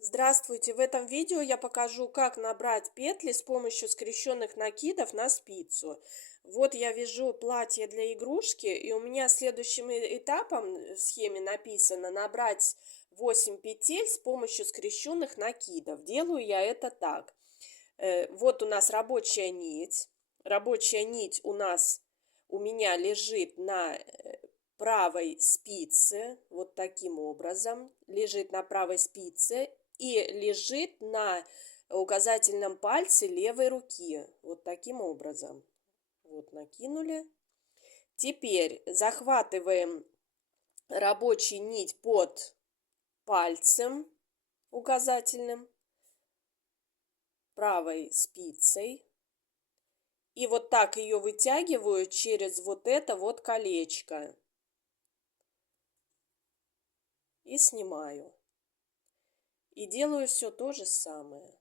Здравствуйте! В этом видео я покажу, как набрать петли с помощью скрещенных накидов на спицу. Вот я вяжу платье для игрушки, и у меня следующим этапом в схеме написано набрать 8 петель с помощью скрещенных накидов. Делаю я это так. Вот у нас рабочая нить. Рабочая нить у меня лежит на правой спице, вот таким образом, лежит на правой спице и лежит на указательном пальце левой руки, вот таким образом. Вот накинули. Теперь захватываем рабочую нить под пальцем указательным, правой спицей. И вот так ее вытягиваю через вот это вот колечко. И снимаю. И делаю все то же самое.